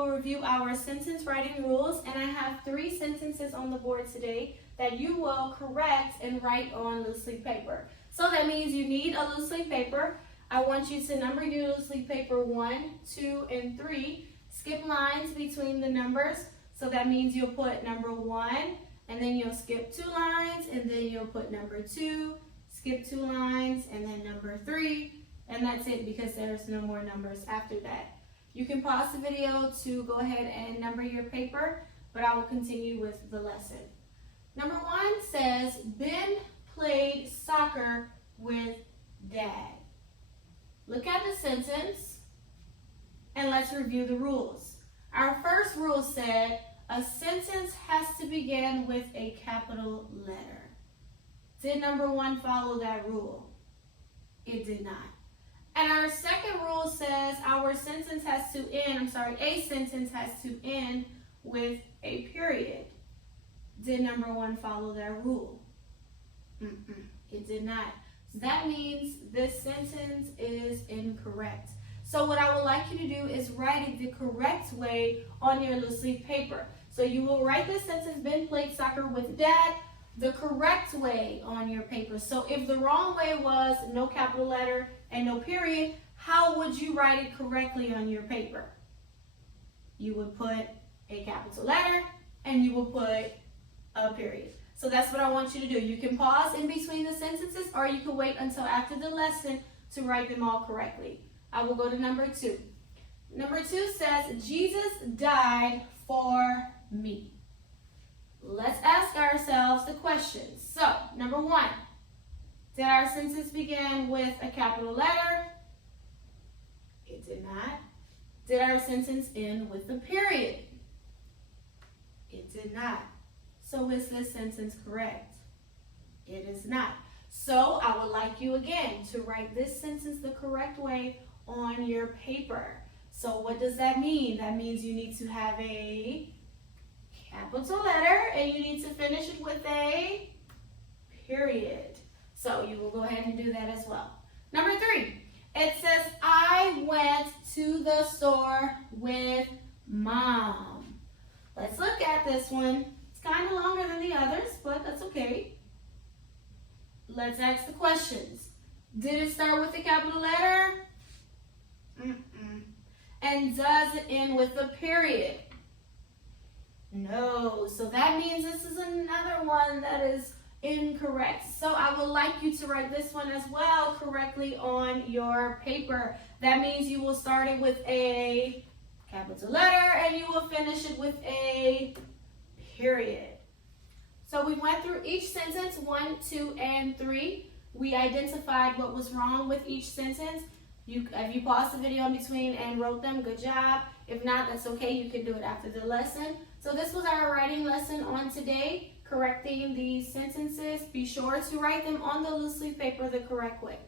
will review our sentence writing rules, and I have 3 sentences on the board today that you will correct and write on loose leaf paper. So that means you need a loose leaf paper. I want you to number your loose leaf paper 1, 2, and 3. Skip lines between the numbers. So that means you'll put number 1, and then you'll skip 2 lines, and then you'll put number 2, skip 2 lines, and then number 3, and that's it because there's no more numbers after that. You can pause the video to go ahead and number your paper, but I will continue with the lesson. Number 1 says, Ben played soccer with Dad. Look at the sentence, and let's review the rules. Our first rule said, a sentence has to begin with a capital letter. Did number 1 follow that rule? It did not. And our second rule says a sentence has to end with a period. Did number 1 follow that rule? It did not. So that means this sentence is incorrect. So what I would like you to do is write it the correct way on your loose leaf paper. So you will write this sentence, Ben played soccer with Dad, the correct way on your paper. So if the wrong way was no capital letter and no period, how would you write it correctly on your paper? You would put a capital letter and you will put a period. So that's what I want you to do. You can pause in between the sentences, or you can wait until after the lesson to write them all correctly. I will go to number 2. Number 2 says, Jesus died for me. Let's ask ourselves the questions. So, number 1, did our sentence begin with a capital letter? It did not. Did our sentence end with a period? It did not. So is this sentence correct? It is not. So I would like you again to write this sentence the correct way on your paper. So what does that mean? That means you need to have a capital letter and you need to finish it with a period. So you will go ahead and do that as well. Number 3, it says, I went to the store with Mom. Let's look at this one. It's kind of longer than the others, but that's okay. Let's ask the questions. Did it start with a capital letter? And does it end with a period? No. So that means this is another one that is incorrect. So I would like you to write this one as well correctly on your paper. That means you will start it with a capital letter and you will finish it with a period. So we went through each sentence, 1, 2, and 3. We identified what was wrong with each sentence. If you paused the video in between and wrote them, good job. If not, that's okay. You can do it after the lesson. So this was our writing lesson on today, correcting these sentences. Be sure to write them on the loose leaf paper the correct way.